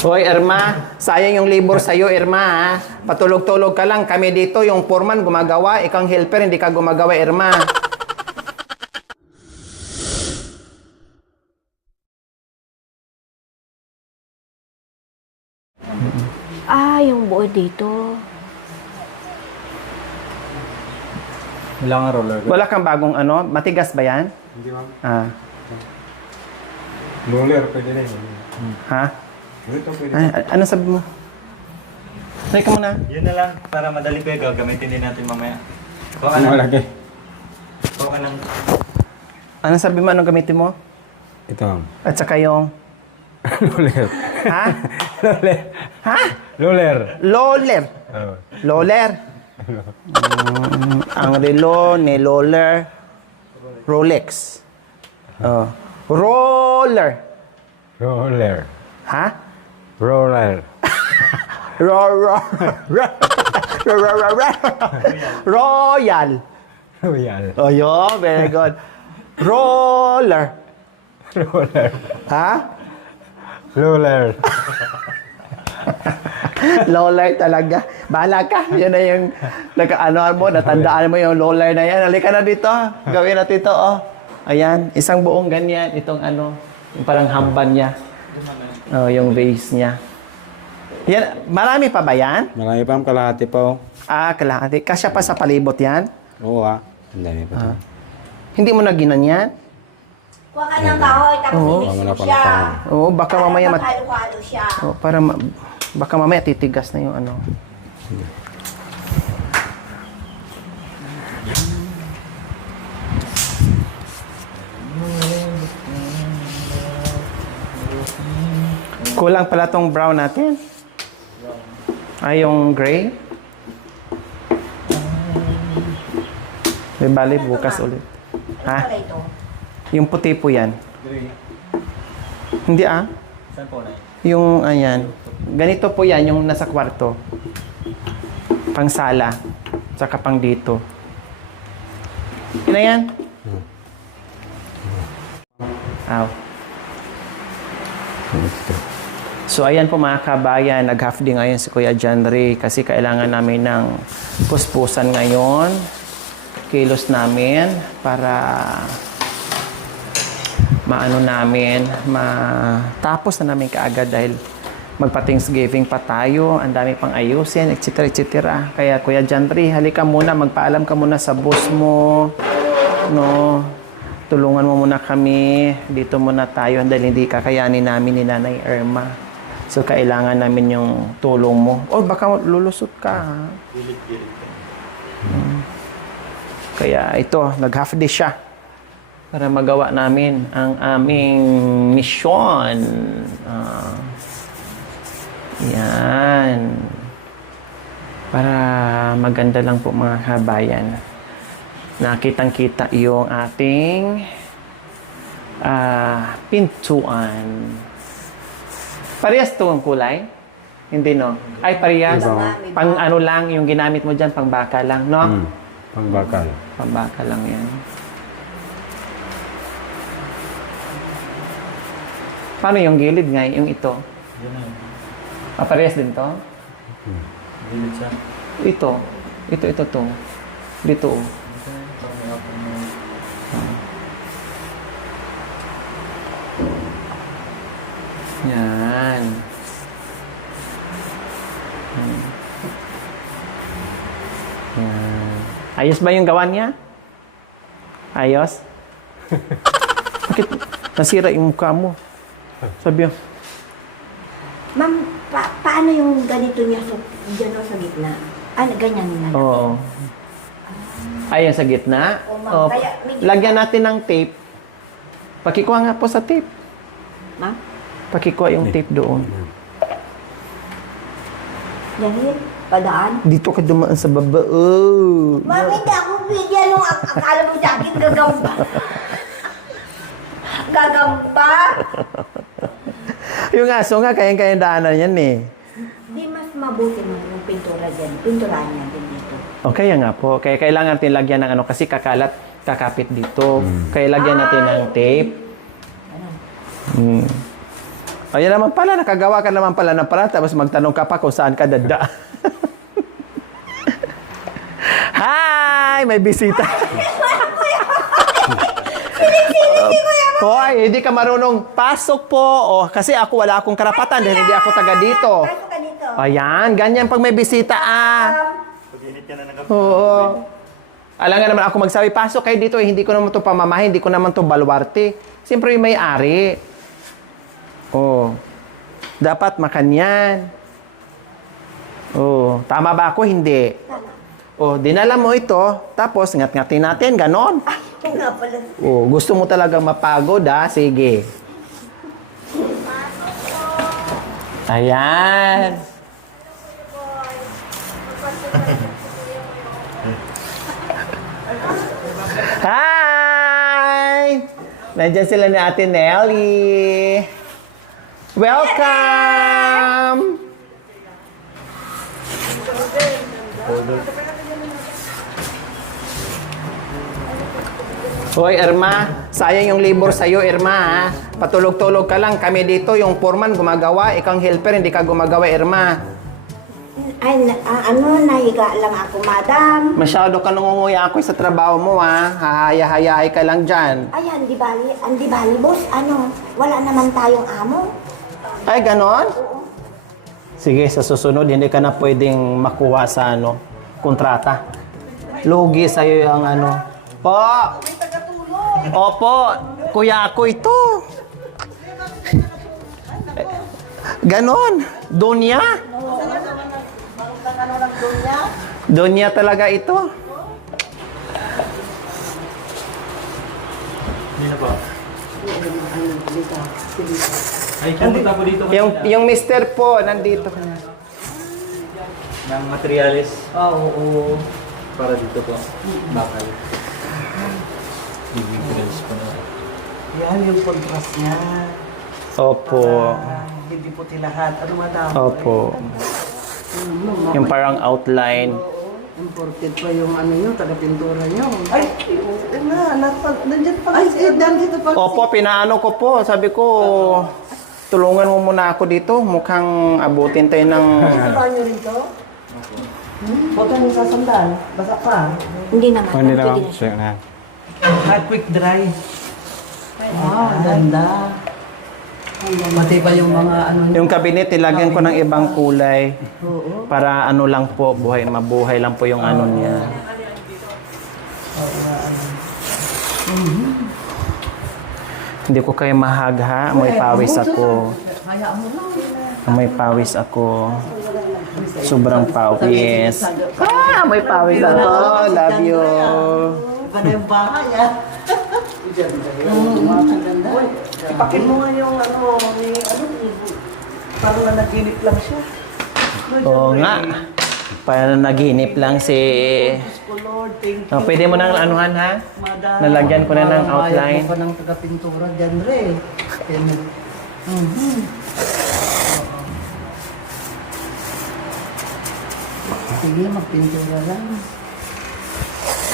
Hoy, Irma, sayang yung labor sa'yo, Irma, ha? Patulog-tulog ka lang. Kami dito, yung foreman gumagawa. Ikaw ang helper, hindi ka gumagawa, Irma. Ah, yung buo dito. Wala nga roller. Wala kang bagong ano? Matigas ba yan? Hindi ma'am. Ah. Roller, pwede na yun. Ha? Ito pwede. Ano sabi mo? Try ka muna. Yun na lang, para madali ko yung gagamitin din natin mamaya. Kuha ka Ano ng... malaki? Kuha ka ng... Ano sabi mo? Anong gamitin mo? Ito ma'am. At saka yung... Roller. Ha? Roller. Ha? Roller. Loller. Oh. Loller. Ang relo ni Loller. Rolex. Oh. Roller. Roller. Ha? Roller. Royal. Royal. Oh, yo, very good. Roller. Roller. Ha? Roller. Loller talaga. Bahala ka. Yan na yung ano mo, natandaan mo yung loller na yan. Halika na dito. Gawin natin ito, oh. Ayan, isang buong ganyan. Itong ano, yung parang hamban niya. Oh, yung base niya. Yan, marami pa ba yan? Marami pa ma'am, kalahati pa oh. Ah, kalahati. Kasya pa sa palibot yan? Oo ah. Ang dami pa. Hindi mo na ginanyan? Kuha ka ng kahoy, tapos Oo. i-mix mo Wala pa siya. ng Oo, baka mamaya Halo-halo siya. oh, baka mamaya titigas na yung ano. Kulang pala tong brown natin. Ay, yung gray. May bali bukas ulit. Ano Ha? pala ito? Yung puti po yan. Gray. Hindi ah. Saan po na? Yung ayan. Ganito po yan yung nasa kwarto. Pang sala. Tsaka pang dito. Yun na yan. Aw. So ayan po mga kabayan, nag-half day ngayon si Kuya John Ray kasi kailangan namin ng puspusan ngayon. Kilos namin para maano namin, matapos na namin kaagad dahil magpa-Thanksgiving pa tayo, ang dami pang ayusin, etc. etc. Kaya Kuya John Ray, halika muna, magpaalam ka muna sa boss mo, no? Tulungan mo muna kami, dito muna tayo dahil hindi kakayanin namin ni Nanay Irma. So, kailangan namin yung tulong mo. Oh, baka lulusot ka, ha? Kaya ito, nag-half day siya para magawa namin ang aming misyon. Yan. Para maganda lang po mga kabayan. Nakitang-kita yung ating pintuan. Parehas to ang kulay? Hindi, no? Ay, parehas. Pang ano lang, yung ginamit mo dyan, pang baka lang, no? Pangbakal. Pang baka lang yan. Paano yung gilid nga? Yung ito? Yun na. Parehas din to? Gilid siya. Ito. Ito to. Dito. Oh. Yan. Yan. Ayos ba yung gawa niya? Ayos? Bakit nasira yung mukha mo? Sabi mo. Ma'am, paano yung ganito niya dyan sa gitna? Ano, ganyan na. Oo. Ayan sa gitna. Oo, ma'am. Oh, Kaya may- lagyan natin ng tape. Pakikuha nga po sa tape. Ma'am, Pakikuha yung tape doon. ganyan, padaan. Dito ka dumaan sa baba. Oh. Ma'am, hindi ako bigyan nung akala mo sa akin gagamba. Gagamba? Yung aso nga, kayang-kayang daanan yan eh. Di mas mabuti mo yung pintura dyan. Pinturahan niya din dito. O kaya nga po. Kaya kailangan natin lagyan ng ano kasi kakalat, kakapit dito. Kaya lagyan natin ng tape. Ano? Ayan naman pala, nakagawa ka naman pala ng paraan, tapos magtanong ka pa kung saan ka dada. Hi! May bisita. Hoy, hindi ka marunong pasok po. O, kasi ako wala akong karapatan dahil hindi ako taga dito. Pasok ka dito. Ayan, ganyan pag may bisita Pag-init ka na ng Oo. Alam nga naman ako magsabi, pasok kayo dito, hindi ko naman to pamamahay, hindi ko naman to baluarte. Siyempre yung may-ari. Oh. Dapat makanyan. Oh, tama ba ako? Hindi. Oh, dinala mo ito, tapos ngat-ngatin natin, ganon. Oo nga pala. Oh, gusto mo talagang mapagod, ha? Sige. Ayan. Hi! Nandiyan sila ni Ate Nelly. Welcome! Hoy, Irma, sayang yung labor sa'yo, Irma, ha? Patulog-tulog ka lang. Kami dito, yung foreman gumagawa, ikaw ang helper, hindi ka gumagawa, Irma. Ay, nahiga lang ako, madam. Masyado ka nangunguya ako sa trabaho mo, ha? Hahaya-hayahay ka lang dyan. Ay, hindi bali, boss. Wala naman tayong amo. Ay, ganon? Sige, sa susunod, hindi ka na pwedeng makuha sa, kontrata. Lugi sa'yo yung Po! Opo, kuya ako ito. Ganon. Donya. Donya talaga ito. Hindi na po. Ay, pumunta po dito Yung mister po, nandito. ng materialis. Oo. Para dito po. Bakal. Materialis po na. Yan yung contrast niya. Opo. Hindi puti lahat. Ano madami? Opo. Yung parang outline. Imported pa yung taga-pintura nyo. Ay, oo nga. Nandiyan pa. Ay, nandito pa. Opo, pinaano ko po. Sabi ko, tulungan mo muna ako dito. Mukhang abutin tayo ng... Pintura nyo rin to? Huwag kang sasandal. Basa pa. Hindi naman. Hindi Pwede lang. Siya na. Quick dry. Wow, ganda. Matibay yung mga Yung cabinet, ilagyan ko ng ibang kulay. Oo. Para lang po, mabuhay lang po yung niya. Hindi ko kayo mahagha. Amoy pawis ako. Hayaan mo lang. Amoy pawis ako. Sobrang pawis. Amoy pawis ako. Love you. Iba na yung bahay, ah. Ganda. Ipakin mo nga yung parang nanaginip lang siya. Oo nga. Para naginip lang si... Lord, thank you. Oh, pwede mo nang anuhan, ha? Madam. Nalagyan ko na ng outline. Ayaw mo pa ng taga-pintura dyan, Re. Sige, magpintura lang.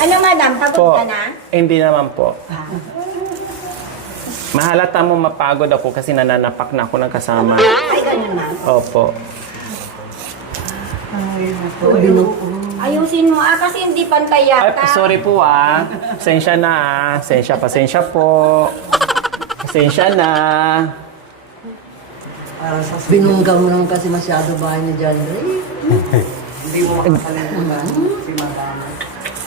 Ano, madam? Pagod Po, ka na? hindi naman po. Mahalata mo mapagod ako kasi nananapak na ako ng kasama. Ay, ganun, ma'am. Opo. Ay, naku. Ayusin mo, kasi hindi pantay Ay, yata. sorry po Pasensya na Pasensya po. Pasensya na. Para sa binungga mo naman kasi masyado bahay ni John Ray. Hindi mo makakalimutan si Madam.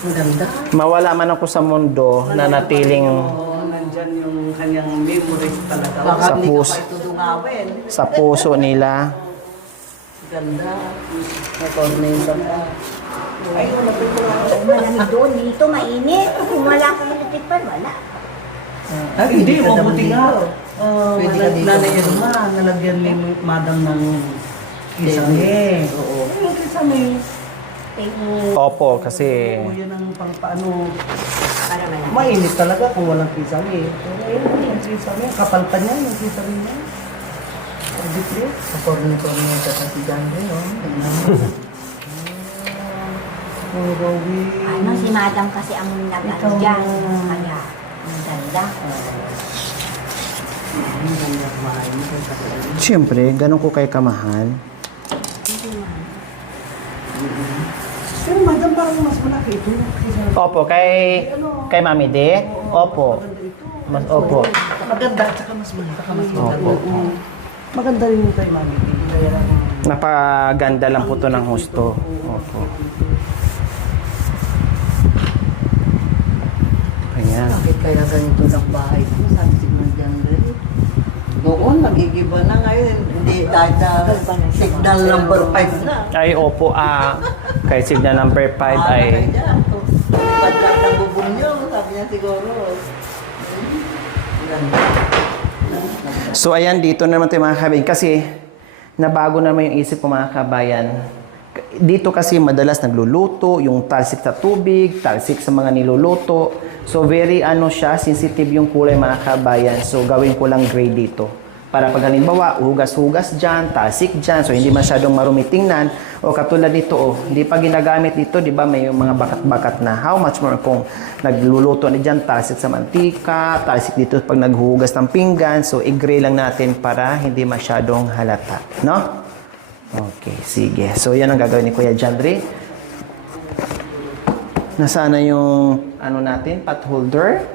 Ang ganda. Mawala man ako sa mundo na natiling Oo, nandyan yung kanyang memories talaga. Sa Baka hindi ka puso. pa itudungawin. sa puso nila. Ganda. Nakorneta ka. Ayun, napintura ko. Malamig doon. Dito, mainit. Kung wala kang natipan, wala. Ay, hindi, mabuti nga. Pwede ka dito. Nanay Irma, nalagyan ni Madam ng kisame. Oo. Yung kisame. Opo, kasi Oo, yan ang paano. Para malaki. Mainit talaga kung walang kisame. Pero yun, yung kisame. Kapal pa niya, yung kisame niya. Pagdipre. Kaporni-porni ka kasi dyan rin, oh. Oh, Rowie. Si madam kasi ang nag-ano Ikaw dyan. na. Kaya, ang ganda. Ang ganda ng bahay mo. Siyempre, ganun ko kay kamahal. Pero madam, parang mas malaki ito. Opo, kay Mami De? Opo. Mas, opo. Maganda, tsaka mas maganda. Maganda rin yung kay Mami. Kaya lang. Napaganda lang po to ng husto. Opo. Ayan. Bakit kaya ganito ng bahay ko? Sabi si Mandian rin. Noon, nagigiba na ngayon. Hindi, dahil signal number 5 na. Ay, opo. Kay signal number 5 ay... Pagkat ng bubong nyo, sabi niya siguro. So, ayan, dito naman tayo mga kabayan. Kasi, nabago naman yung isip ko mga kabayan. Dito kasi madalas nagluluto, yung talsik sa tubig, talsik sa mga niluluto. So, very sensitive yung kulay mga kabayan. So, gawin ko lang gray dito. Para pag halimbawa, hugas-hugas dyan, talsik dyan, so hindi masyadong marumi tingnan. O katulad nito, hindi pa ginagamit dito, di ba, may mga bakat-bakat na. How much more kung nagluluto na dyan, talsik sa mantika, talsik dito pag naghuhugas ng pinggan. So, i-gray lang natin para hindi masyadong halata. No? Okay, sige. So, yan ang gagawin ni Kuya Jandre. Nasaan na yung, natin, pot holder?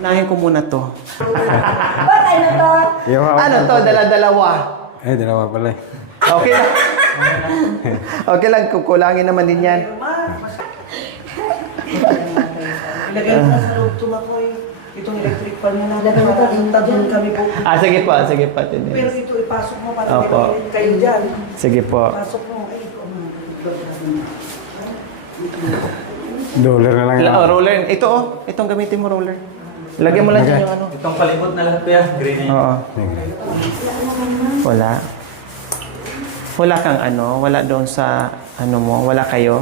Unahin ko muna to. Ba't ano to? Ano to? Dala-dalawa. Dalawa pala eh. Okay lang. Okay lang, kukulangin naman din yan. Ilagay mo na sa loob tumakoy. Itong electric fan mo na. Tadoon kami po. Sige po, sige po. Pero ito ipasok mo para Opo. may kayo dyan. Sige po. Pasok mo. Ay, ito. Dollar na lang. Roller. Ito itong gamitin mo roller. Lagyan mo lang dyan yung Itong palibot na lahat kuya, green na Oo. Wala. Wala kang wala doon sa mo, wala kayo.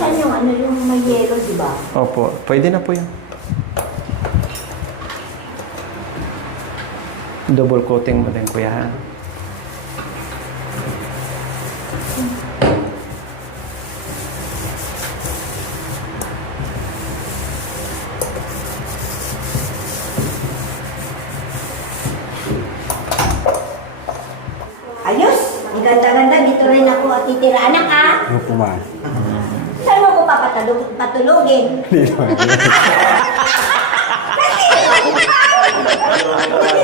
Saan yung yung may yellow, di ba? Opo, pwede na po yun. Double coating mo din kuya ha. Ayos! Ang ganda-ganda. Dito rin ako at titira. Anak ah! Ano kumain? Saan mo ko patulogin? Dito. Hindi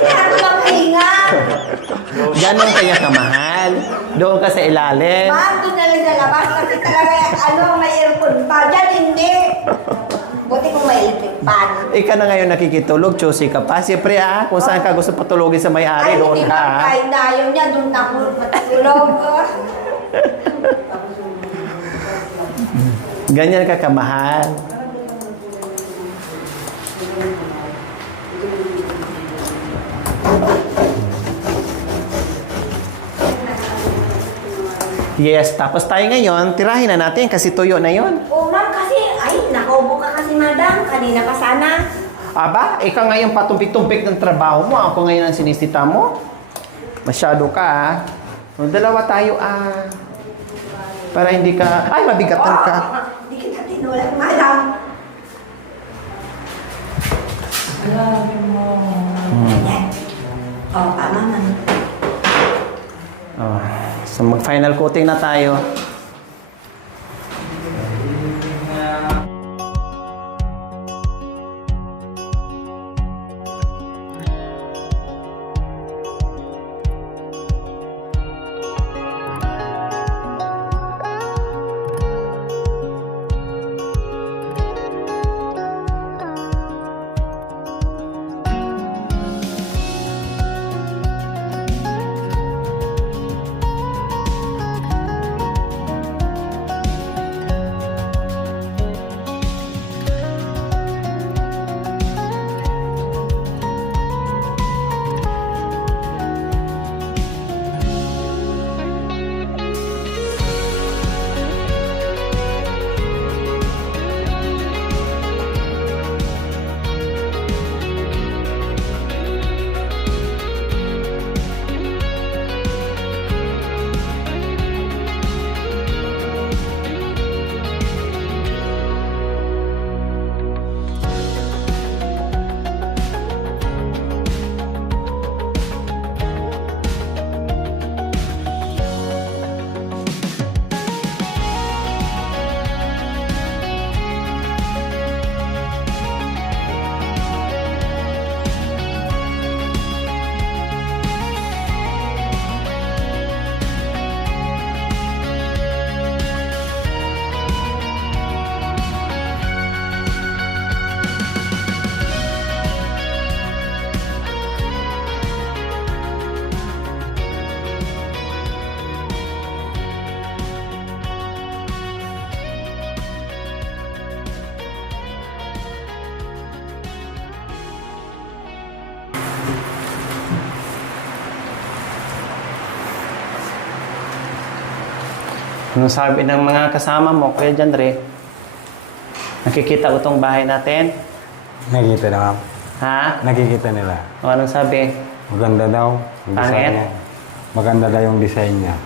na ako magpahinga. Ganon kaya kamahal. Doon ka sa ilalim. Ma'am, doon na lang sa labas. Kasi talaga, may aircon pa. Diyan hindi. Buti kung may electric fan. Ika na ngayon nakikitulog, choosy ka pa. Siyempre kung saan ka gusto patulogin sa may-ari, Ay, doon hindi ka. pa kahit na ayaw niya. Doon na ako matulog. Ganyan ka kamahal. Yes, tapos tayo ngayon, tirahin na natin kasi tuyo na yon. Oo, ma'am, kasi, nakaubo ka kasi, madam. Kanina pa sana. Aba, ikaw ngayon patumpik-tumpik ng trabaho mo. Ako ngayon ang sinisita mo. Masyado ka O, dalawa tayo para hindi ka, mabigatan ka. Hindi kita tinulat, madam. Tama, ma'am. So mag-final coating na tayo. Anong sabi ng mga kasama mo, Kuya Jandre? Nakikita ko itong bahay natin? Nakikita na ma'am. Ha? Nakikita nila. O anong sabi? Maganda daw. Yung design Pangit? niya. Maganda daw yung design niya.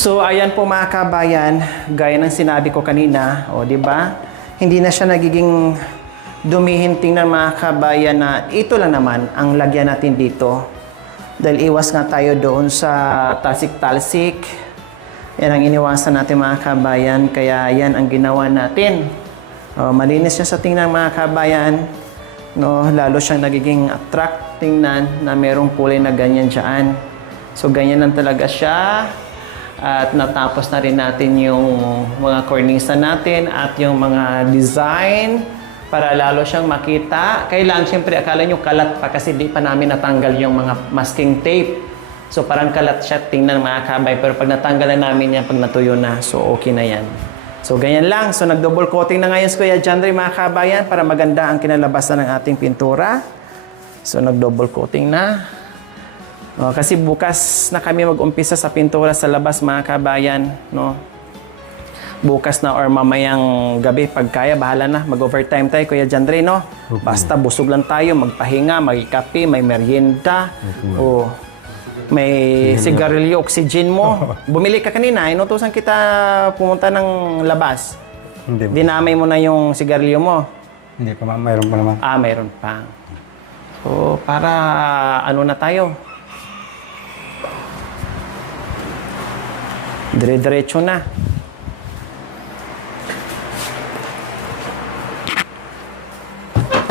So, ayan po mga kabayan, gaya ng sinabi ko kanina, o di ba? Hindi na siya nagiging dumihinting ng mga kabayan na ito lang naman ang lagyan natin dito. Dahil iwas nga tayo doon sa talsik-talsik. Yan ang iniwasan natin mga kabayan, kaya yan ang ginawa natin. Malinis siya sa tingnan mga kabayan. No, lalo siyang nagiging attracting na merong kulay na ganyan dyan. So, ganyan lang talaga siya. At natapos na rin natin yung mga cornisa natin at yung mga design para lalo siyang makita. Kailangan, siyempre, akala nyo kalat pa kasi di pa namin natanggal yung mga masking tape. So, parang kalat siya tingnan mga kabay. Pero pag natanggal na namin yan, pag natuyo na, so okay na yan. So, ganyan lang. So, nag-double coating na ngayon si Kuya Jandre mga kabayan para maganda ang kinalabasan ng ating pintura. So, nag-double coating na. Kasi bukas na kami mag-umpisa sa pintura sa labas mga kabayan, no? Bukas na or mamayang gabi pag kaya, bahala na. Mag-overtime tayo, Kuya Jandre, no? Basta busog lang tayo, magpahinga, may kape, may merienda, o may sigarilyo, oxygen mo. Bumili ka kanina, inutusan kita pumunta ng labas. Hindi. Dinamay mo na yung sigarilyo mo. Hindi pa ma'am. Mayroon pa naman. Mayroon pa. So, para ano na tayo? Dire-diretso na.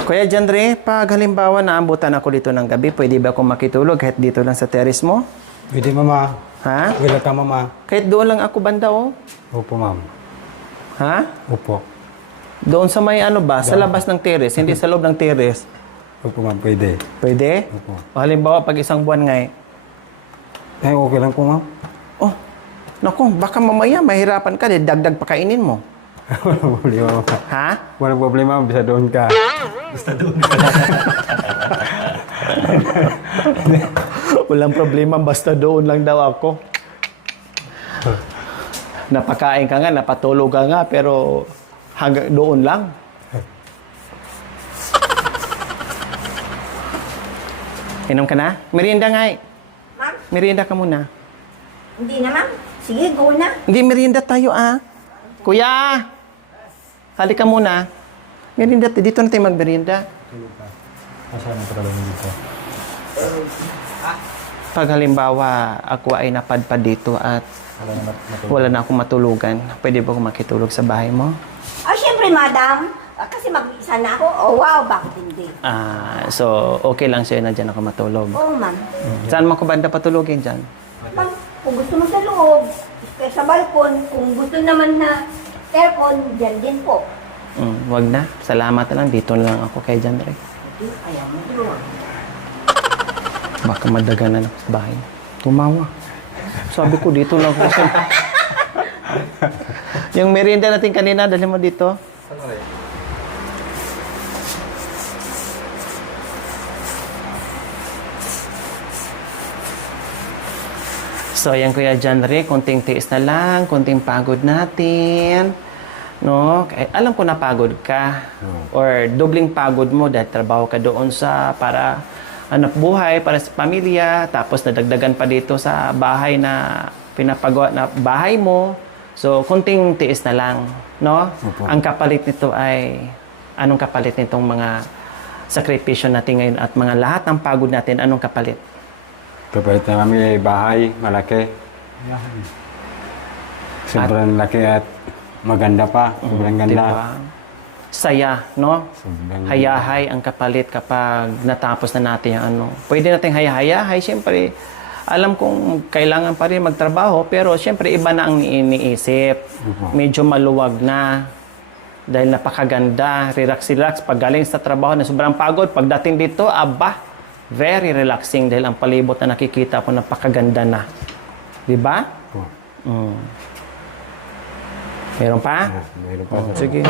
Kuya Jandre, pag halimbawa naambutan ako dito ng gabi, pwede ba akong makitulog kahit dito lang sa terrace mo? Pwede mama. Ha? Wala ka mama. Kahit doon lang ako banda, oh. Opo ma'am. Ha? Opo. Doon sa may ano ba? Sa labas ng terrace, hindi sa loob ng terrace. Opo ma'am, pwede. Pwede? Opo. O halimbawa, pag isang buwan nga eh. Okay lang po ma'am. Oh, naku, baka mamaya mahirapan ka, dagdag pa kainin mo. Walang problema ma'am. Ha? Walang problema ma'am, bisa doon ka. Walang problema, basta doon lang daw ako. Napakain ka nga, napatulog ka nga, pero hanggang doon lang. Inom ka na? Merienda nga eh. Ma'am, Merienda ka muna. hindi na ma'am. Sige, go na. Hindi, merienda tayo ah. Kuya! Halika muna. Merienda, dito na tayo magmerienda. Asan pa talaga dito? Pag halimbawa, ako ay napadpad dito at wala na akong matulugan, pwede ba akong makitulog sa bahay mo? Siyempre, madam. Kasi mag-isa na ako. Oh, wow, bakit hindi? So, okay lang sa'yo na dyan ako matulog. Oo, ma'am. Saan mo ko banda patulogin dyan? Ma'am, kung gusto mo sa loob, sa balkon, kung gusto naman na aircon, dyan din po. Wag na. Salamat na lang. Dito na lang ako kay John Ray. Ayaw mo doon. Baka madaganan ako sa bahay. Tumawa. Sabi ko, dito lang ako. Yung merienda natin kanina, dali mo dito. Saan rin? So, ayan Kuya John Ray, konting tiis na lang, konting pagod natin. No? Alam ko na pagod ka. Or dobling pagod mo dahil trabaho ka doon sa para anak buhay, para sa pamilya. Tapos nadagdagan pa dito sa bahay na pinapagawa na bahay mo. So, konting tiis na lang. No? Opo. Ang kapalit nito ay, anong kapalit nitong mga sakripisyo natin ngayon at mga lahat ng pagod natin, anong kapalit? Kapalit na kami bahay, malaki. Sobrang laki at maganda pa. Sobrang ganda. Diba? Saya, no? Sobrang Hayahay ang kapalit kapag natapos na natin yung ano. Pwede nating hayahay, siyempre, alam kong kailangan pa rin magtrabaho, pero siyempre iba na ang iniisip. Medyo maluwag na. Dahil napakaganda, relax. Pag galing sa trabaho na sobrang pagod, pagdating dito, aba, very relaxing dahil ang palibot na nakikita ko napakaganda na. Diba? Opo. Meron pa? Mayroon pa. Sige.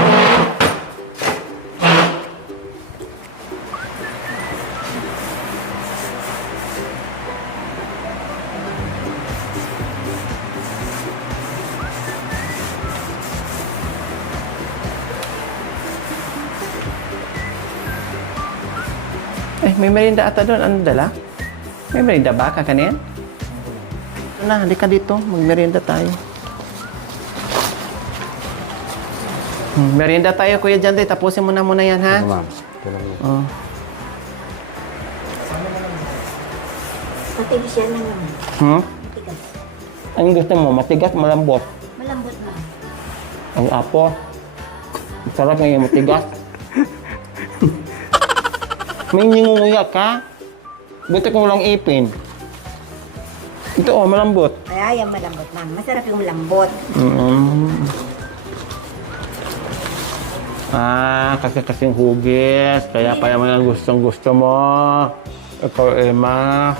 May merienda ata doon. Ano dala? May merienda ba, kakanin? Na, halika dito. Mag-merienda tayo. Merienda tayo, Kuya John Ray. Tapusin mo na muna yan, ha? Ito, ma'am. Ito lang yun. Oh. Matigas yan na naman. Matigas. Anong gusto mo? Matigas, malambot? Malambot na. Ang apo. Sarap ngayon, matigas. May ningunguya ka? Buti ko walang ipin. Ito, oh, malambot. Ay, yung malambot, ma'am. Masarap yung malambot. Kasi kasing hugis. Kaya pala ang gustong-gusto mo. Ikaw, Emma.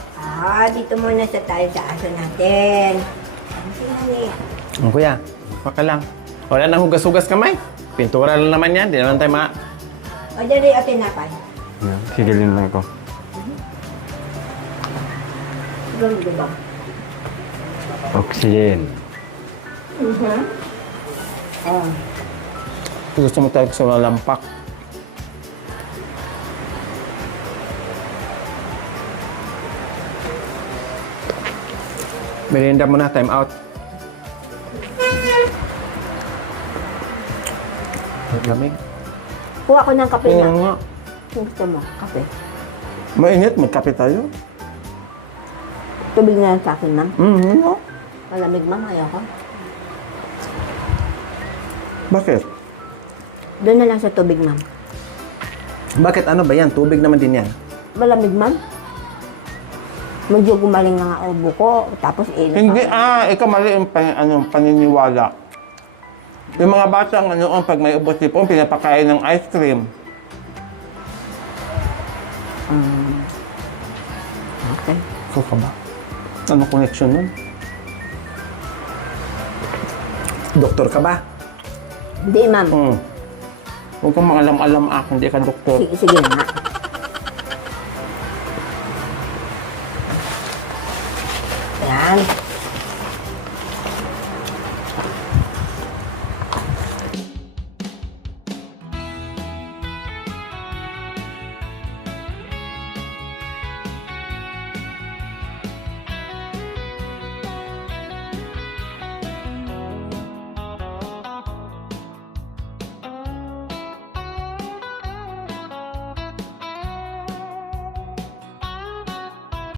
Dito muna tayo sa aso natin. Ano sinali? Kuya, baka lang. Wala nang hugas-hugas kamay. Pintura lang naman yan. Di naman tayo O, dali, o tinapay. Yan. Sigilin lang ako. Gawin ko ba? Oxygen. gusto mo talaga sa mga lampak. Merienda mo na, time out. Lamig. Kuha ko ng kape Oo na. nga. Kung gusto mo, kape. Mainit, magkape tayo. Tubig na lang sa akin, ma'am. No? Malamig, ma'am. Ayaw ko. Bakit? Doon na lang sa tubig, ma'am. Bakit ano ba yan? Tubig naman din yan. Malamig, ma'am. Medyo gumaling na nga ubo ko. Tapos Hindi, ikaw mali yung paniniwala. Yung mga bata noon, pag may ubos tipon, pinapakain ng ice cream. Okay. Ikaw ka ba? Ano connection nun? Doktor ka ba? Hindi, ma'am. Huwag kang mangalam-alam hindi ka doktor. Sige nga. Yan.